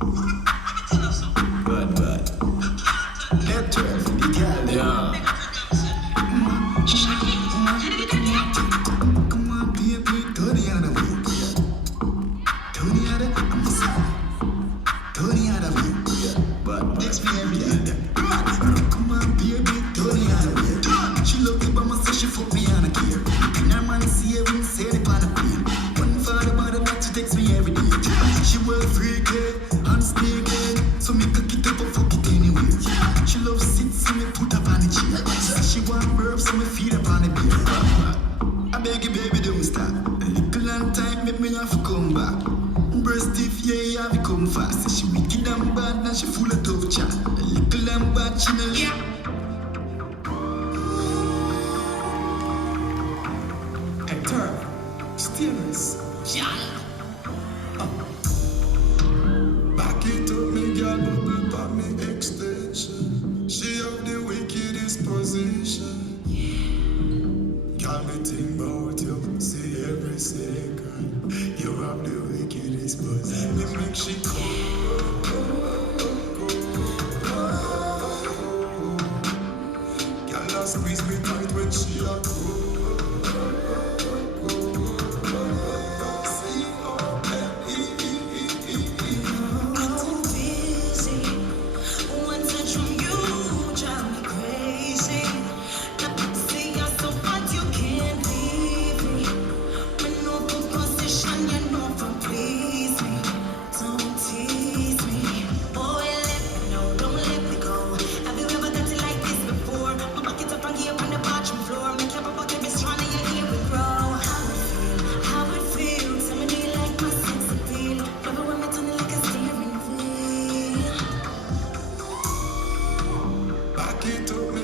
Bad, bad. Let 12, the girl, yeah. Come on, baby, Tony on the way. Tony on the, I'm a son. Tony on the way. Yeah, but next me every day. Come on, baby, Tony on the way. She love the bomber, so she fuck me on a gear. And her man see her when say the pan a plane. One for the mother, but she text me every day. She well freaky and sneaky, so me cook it up and fuck it anyway. She love sit, so me put up on the chair. She want burp, so me feed up on the beer. I beg you, baby, don't stop. A little long time, make me have to come back. Breast stiff, yeah, you have to come fast. She wicked and bad, and she full of tough chat. A little and bad, she know yeah. Hector, stillness. Yeah. Back it up, me girl, bubble pop me extension. She have the wickedest position. Got me think about you, see every second. You have the wickedest position. Me make she girl, I squeeze me tight when she a go. Back it up,